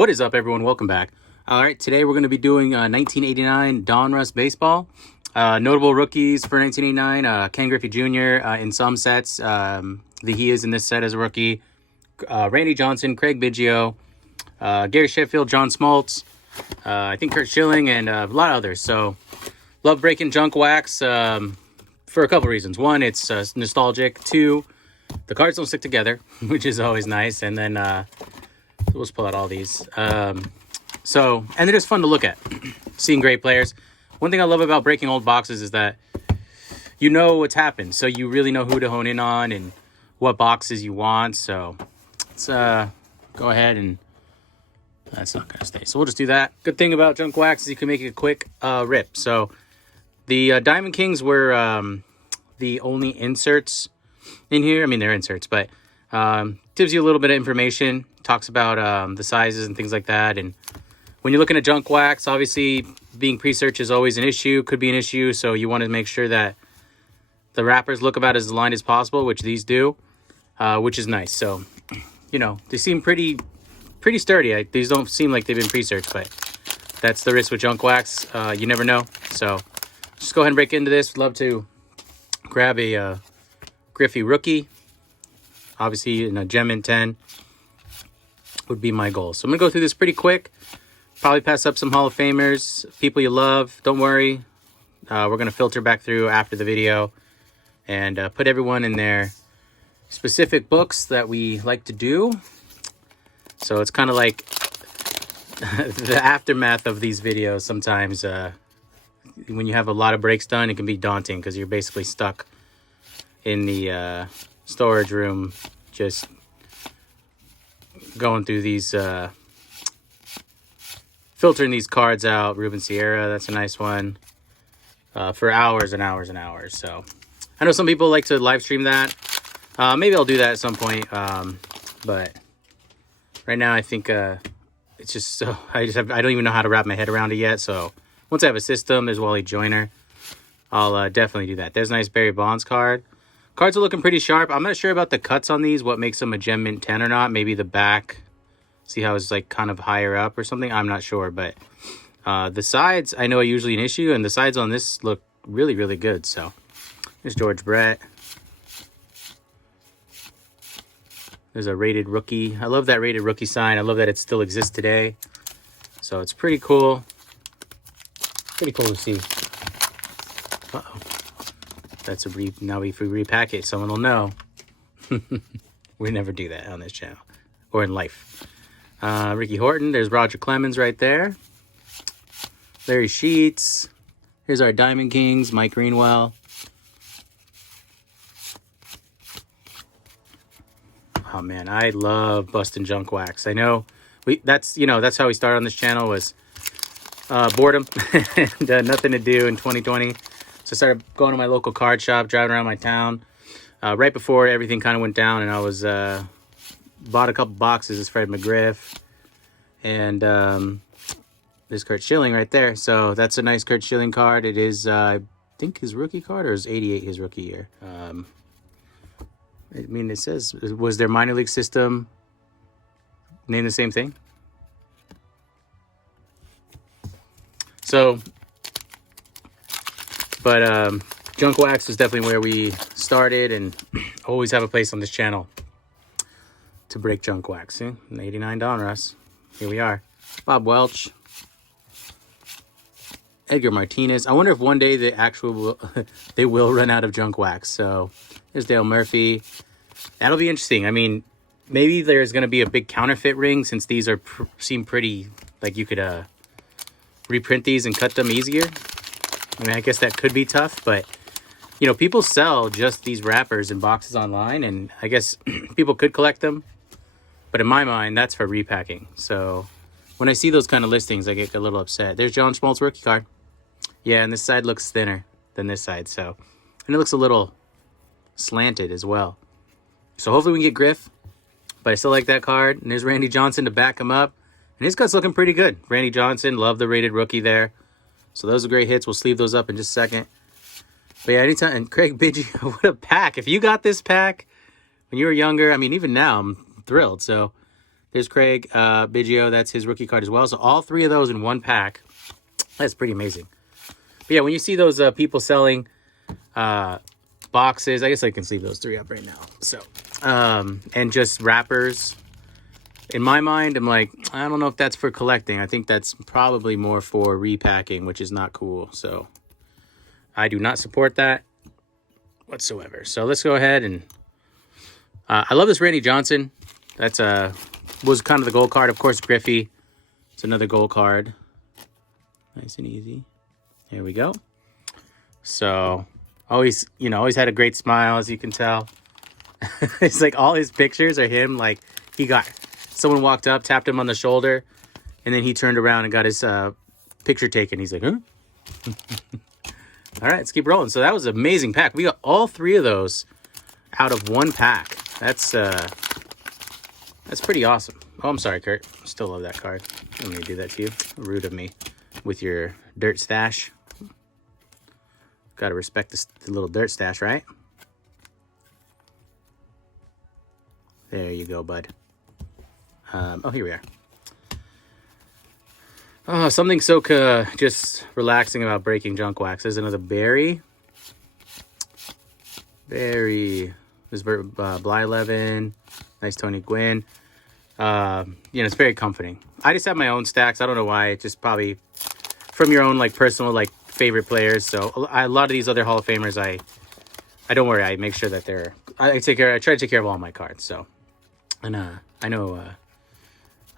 What is up, everyone? Welcome back. All right, today we're going to be doing 1989 Donruss baseball. Notable rookies for 1989, Ken Griffey Jr. In some sets. He is in this set as a rookie. Randy Johnson, Craig Biggio, Gary Sheffield, John Smoltz, I think Curt Schilling, and a lot of others. So, love breaking junk wax for a couple reasons. One, it's nostalgic. Two, the cards don't stick together, which is always nice. And then we'll just pull out all these. And they're just fun to look at. Seeing great players. One thing I love about breaking old boxes is that you know what's happened. So you really know who to hone in on and what boxes you want. So let's go ahead and that's not going to stay. So we'll just do that. Good thing about junk wax is you can make it a quick rip. So the Diamond Kings were the only inserts in here. I mean, they're inserts, but gives you a little bit of information. Talks about the sizes and things like that. And when you're looking at junk wax, obviously being pre-search is always an issue, could be an issue. So you want to make sure that the wrappers look about as aligned as possible, which these do, which is nice. So, you know, they seem pretty sturdy. These don't seem like they've been pre-searched, but that's the risk with junk wax. You never know. So just go ahead and break into this. Love to grab a Griffey rookie. Obviously, in a gem in 10 would be my goal. So I'm going to go through this pretty quick. Probably pass up some Hall of Famers, people you love. Don't worry. We're going to filter back through after the video and put everyone in their specific books that we like to do. So it's kind of like the aftermath of these videos. Sometimes when you have a lot of breaks done, it can be daunting because you're basically stuck in the storage room just going through these filtering these cards out. Ruben Sierra, that's a nice one, for hours and hours and hours. So I know some people like to live stream that. Maybe I'll do that at some point, but right now I think it's just so I don't even know how to wrap my head around it yet. So once I have a system, there's Wally Joyner, I'll definitely do that. There's a nice Barry Bonds card. Cards are looking pretty sharp. I'm not sure about the cuts on these, what makes them a gem mint 10 or not. Maybe the back, see how it's like kind of higher up or something. I'm not sure, but the sides I know are usually an issue, and the sides on this look really, really good. So there's George Brett. There's a rated rookie. I love that rated rookie sign. I love that it still exists today. So it's pretty cool. Pretty cool to see. Uh-oh. That's now if we repack it, someone will know. We never do that on this channel or in life. Ricky Horton. There's Roger Clemens right there. Larry Sheets. Here's our Diamond Kings. Mike Greenwell. Oh man, I love busting junk wax. I know that's how we started on this channel, was boredom and nothing to do in 2020. So I started going to my local card shop, driving around my town right before everything kind of went down, and I was bought a couple boxes. This is Fred McGriff, and there's Curt Schilling right there. So that's a nice Curt Schilling card. It is I think his rookie card, or is 88 his rookie year. I mean, it says, was their minor league system named the same thing? So, but junk wax was definitely where we started, and always have a place on this channel to break junk wax. See? 89 Donruss. Here we are. Bob Welch. Edgar Martinez. I wonder if one day they will run out of junk wax. So there's Dale Murphy. That'll be interesting. I mean, maybe there's going to be a big counterfeit ring, since these seem pretty like you could reprint these and cut them easier. I mean, I guess that could be tough, but you know, people sell just these wrappers in boxes online, and I guess people could collect them. But in my mind, that's for repacking. So when I see those kind of listings, I get a little upset. There's John Smoltz rookie card. Yeah, and this side looks thinner than this side. So, and it looks a little slanted as well. So hopefully we can get Griff. But I still like that card. And there's Randy Johnson to back him up. And his cut's looking pretty good. Randy Johnson, love the rated rookie there. So those are great hits. We'll sleeve those up in just a second. But yeah, anytime. And Craig Biggio, what a pack. If you got this pack when you were younger, I mean, even now, I'm thrilled. So There's Craig Biggio. That's his rookie card as well. So all 3 of those in one pack. That's pretty amazing. But yeah, when you see those people selling boxes, I guess I can sleeve those 3 up right now. So, and just wrappers. In my mind, I'm like, I don't know if that's for collecting. I think that's probably more for repacking, which is not cool. So I do not support that whatsoever. So let's go ahead and I love this Randy Johnson. That's was kind of the gold card. Of course, Griffey. It's another gold card. Nice and easy. There we go. So always had a great smile, as you can tell. It's like all his pictures are him. Like someone walked up, tapped him on the shoulder, and then he turned around and got his picture taken. He's like, huh? All right, let's keep rolling. So that was an amazing pack. We got all 3 of those out of one pack. That's pretty awesome. Oh, I'm sorry, Curt. Still love that card. I'm going to do that to you. Rude of me with your dirt stash. Got to respect the little dirt stash, right? There you go, bud. Oh, here we are. Oh, something so just relaxing about breaking junk wax. There's another berry. Berry. There's Blyleven. Nice Tony Gwynn. It's very comforting. I just have my own stacks. I don't know why. It's just probably from your own personal favorite players. So a lot of these other Hall of Famers, I don't worry. I make sure that I try to take care of all my cards. So, and I know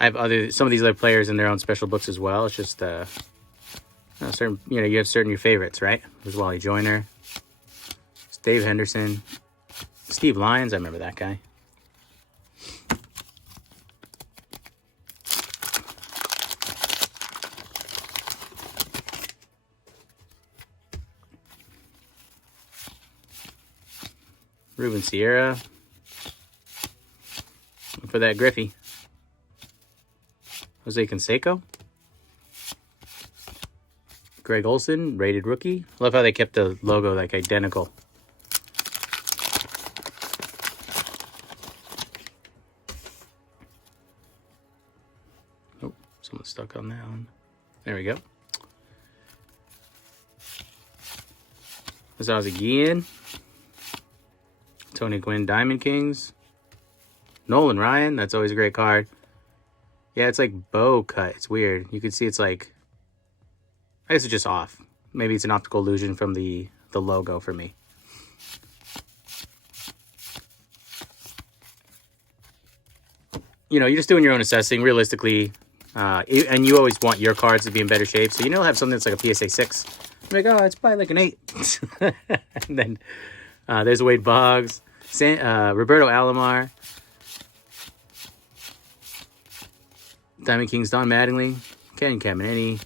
I have some of these other players in their own special books as well. It's just certain you have your favorites, right? There's Wally Joyner, there's Dave Henderson, Steve Lyons. I remember that guy. Ruben Sierra. For that Griffey. Jose Canseco. Greg Olson, rated rookie. Love how they kept the logo identical. Oh, someone's stuck on that one. There we go. There's Ozzie Guillen. Tony Gwynn, Diamond Kings. Nolan Ryan, that's always a great card. Yeah, it's like bow cut. It's weird. You can see it's I guess it's just off. Maybe it's an optical illusion from the logo for me. You're just doing your own assessing, realistically. And you always want your cards to be in better shape. So you'll have something that's like a PSA 6. You're like, oh, it's probably like an 8. And then there's Wade Boggs. Roberto Alomar. Diamond Kings, Don Mattingly. Ken Caminiti.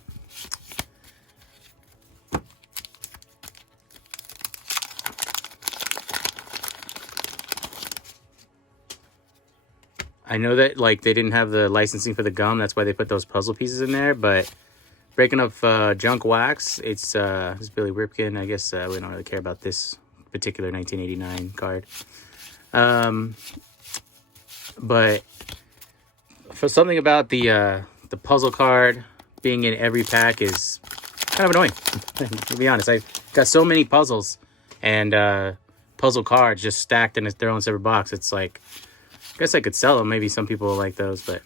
I know that they didn't have the licensing for the gum. That's why they put those puzzle pieces in there. But breaking up junk wax, it's Billy Ripken. I guess we don't really care about this particular 1989 card. But for something about the puzzle card being in every pack is kind of annoying. To be honest, I've got so many puzzles and puzzle cards just stacked in their own separate box. It's I guess I could sell them. Maybe some people like those, but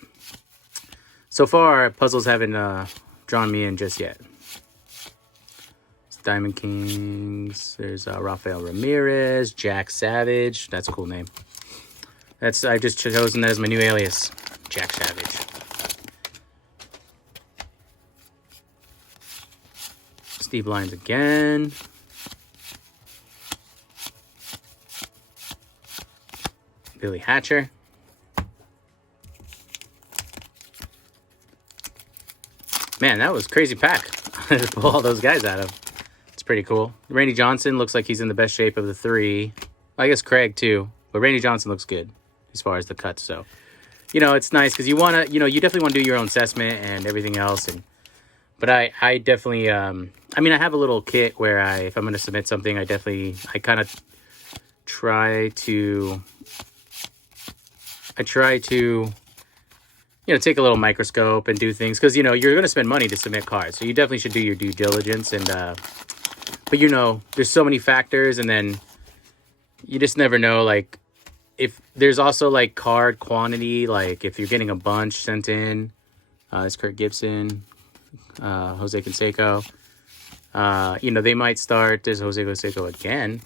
so far puzzles haven't drawn me in just yet. It's Diamond Kings. There's Rafael Ramirez, Jack Savage. That's a cool name. I've just chosen that as my new alias, Jack Savage. Steve Lyons again. Billy Hatcher. Man, that was a crazy pack to pull all those guys out of. It's pretty cool. Randy Johnson looks like he's in the best shape of the 3. I guess Craig too, but Randy Johnson looks good as far as the cuts. So, it's nice because you want to, you definitely want to do your own assessment and everything else. But I definitely, I have a little kit where if I'm going to submit something, I kind of try to take a little microscope and do things, because, you're going to spend money to submit cards. So you definitely should do your due diligence. And, but, there's so many factors, and then you just never know, like, if there's also, like, card quantity, like, if you're getting a bunch sent in, it's Curt Gibson, Jose Canseco, they might start, there's Jose Canseco again,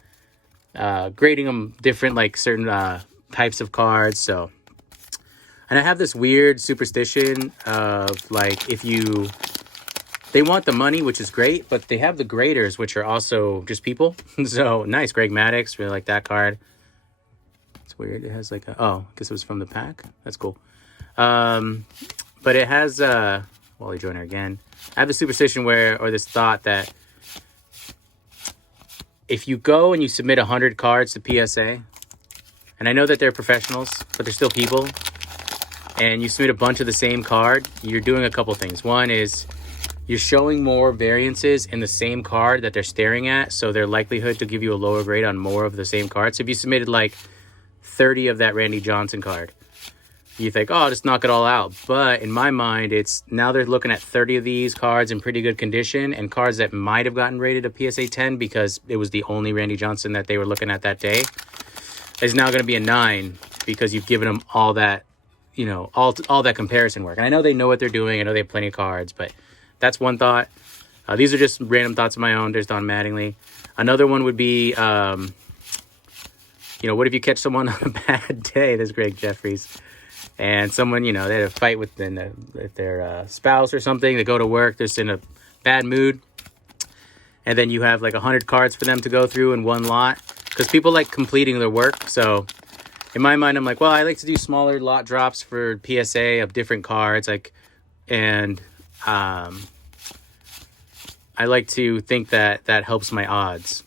grading them different, like, certain types of cards, so. And I have this weird superstition of, like, they want the money, which is great, but they have the graders, which are also just people. So, nice. Greg Maddux, really like that card. It's weird. It has, like, I guess it was from the pack. That's cool. But it has, Wally Joyner again. I have the superstition or this thought that if you go and you submit 100 cards to PSA, and I know that they're professionals, but they're still people, and you submit a bunch of the same card, you're doing a couple things. One is you're showing more variances in the same card that they're staring at, so their likelihood to give you a lower grade on more of the same cards. So if you submitted like 30 of that Randy Johnson card, you think, oh, I'll just knock it all out. But in my mind, it's now they're looking at 30 of these cards in pretty good condition, and cards that might have gotten rated a PSA 10 because it was the only Randy Johnson that they were looking at that day, is now going to be a 9 because you've given them all that, all that comparison work. And I know they know what they're doing. I know they have plenty of cards, but that's one thought. These are just random thoughts of my own. There's Don Mattingly. Another one would be, what if you catch someone on a bad day? There's Greg Jeffries. And someone, they had a fight with their spouse or something. They go to work, they're just in a bad mood. And then you have like 100 cards for them to go through in one lot. Because people like completing their work. So in my mind, I'm like, well, I like to do smaller lot drops for PSA of different cards. And I like to think that helps my odds.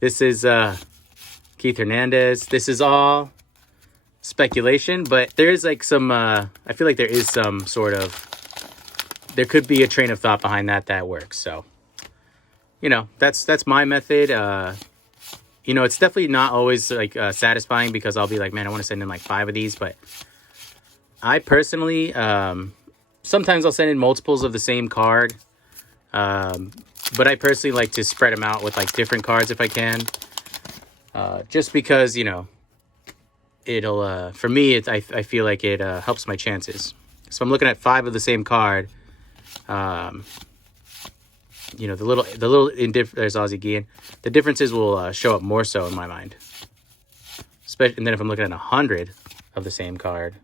This is Keith Hernandez. This is all speculation, but there is like some, I feel like there is some sort of, there could be a train of thought behind that works. So, that's my method. It's definitely not always like satisfying because I'll be like, man, I want to send in like 5 of these, but I personally, sometimes I'll send in multiples of the same card. But I personally like to spread them out with like different cards if I can. Just because, it'll, for me, I feel like it helps my chances. So I'm looking at 5 of the same card. The little there's Ozzie Guillen. The differences will show up more so in my mind. And then if I'm looking at 100 of the same card,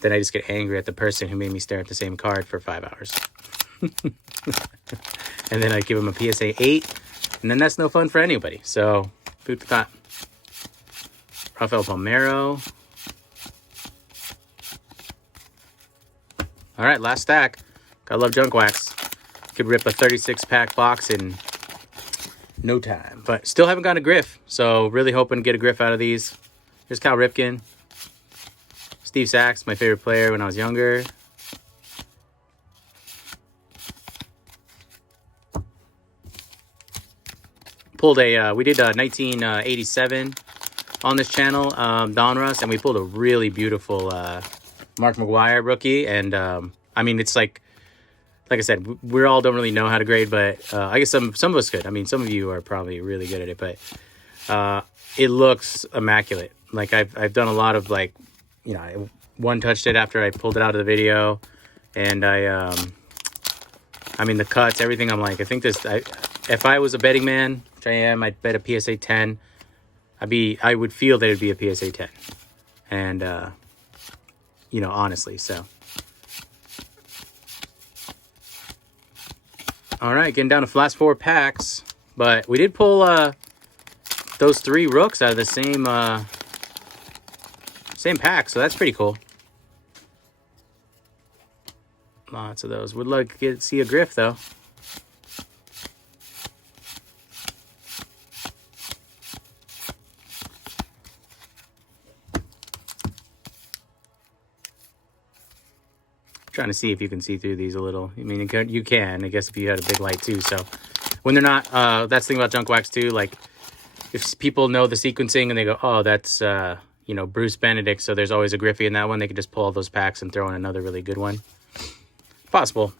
then I just get angry at the person who made me stare at the same card for 5 hours. And then I give them a PSA 8, and then that's no fun for anybody. So, food for thought. Rafael Palmeiro. All right, last stack. Gotta love junk wax. Could rip a 36-pack box in no time. But still haven't gotten a Griff, so really hoping to get a Griff out of these. Here's Cal Ripken. Steve Sachs, my favorite player when I was younger. Pulled we did a 1987 on this channel, Donruss, and we pulled a really beautiful Mark McGwire rookie. And I mean, it's like I said, we all don't really know how to grade, but I guess some of us could. I mean, some of you are probably really good at it, but it looks immaculate. Like I've done a lot of like, I one touched it after I pulled it out of the video, and I mean the cuts, everything. I'm like, I think this. If I was a betting man, which I am, I'd bet a PSA 10. I would feel that it'd be a PSA 10, and honestly, so. All right, getting down to last 4 packs, but we did pull those 3 rooks out of the same pack, so that's pretty cool. Lots of those. Would like to see a Griff though. Trying to see if you can see through these a little. I mean, you can, I guess, if you had a big light too. So when they're not, that's the thing about junk wax too. Like if people know the sequencing and they go, oh, that's, you know, Bruce Benedict, so there's always a Griffey in that one. They could just pull all those packs and throw in another really good one. Possible.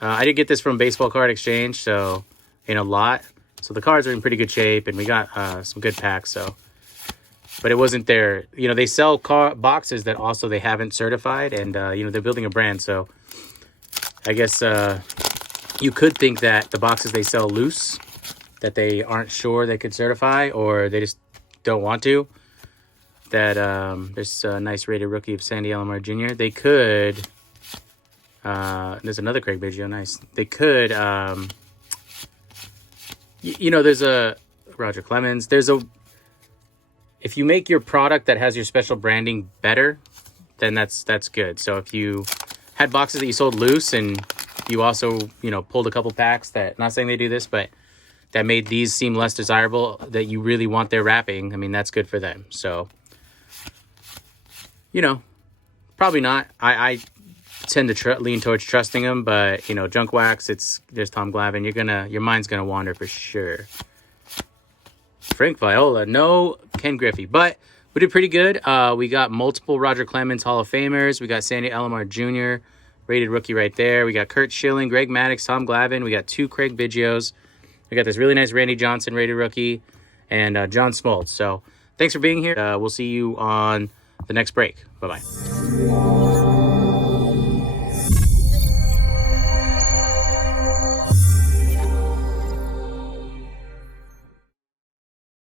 I did get this from Baseball Card Exchange, so in a lot. So the cards are in pretty good shape, and we got some good packs. So, but it wasn't their, you know, they sell boxes that also they haven't certified, and you know, they're building a brand. So I guess you could think that the boxes they sell loose, that they aren't sure they could certify, or they just don't want to. That there's a nice rated rookie of Sandy Alomar Jr. They could. There's another Craig Biggio. Nice. They could. You know, there's a Roger Clemens. There's a. If you make your product that has your special branding better, then that's good. So if you had boxes that you sold loose and you also, you know, pulled a couple packs that, not saying they do this, but that made these seem less desirable, that you really want their wrapping, I mean, that's good for them. So, you know, probably not. I tend to lean towards trusting them, but, you know, junk wax, there's Tom Glavine. Your mind's gonna wander for sure. Frank Viola, no Ken Griffey, but we did pretty good. We got multiple Roger Clemens Hall of Famers. We got Sandy Alomar Jr., rated rookie right there. We got Curt Schilling, Greg Maddux, Tom Glavine. We got 2 Craig Biggios. We got this really nice Randy Johnson rated rookie, and John Smoltz. So thanks for being here. We'll see you on the next break. Bye-bye.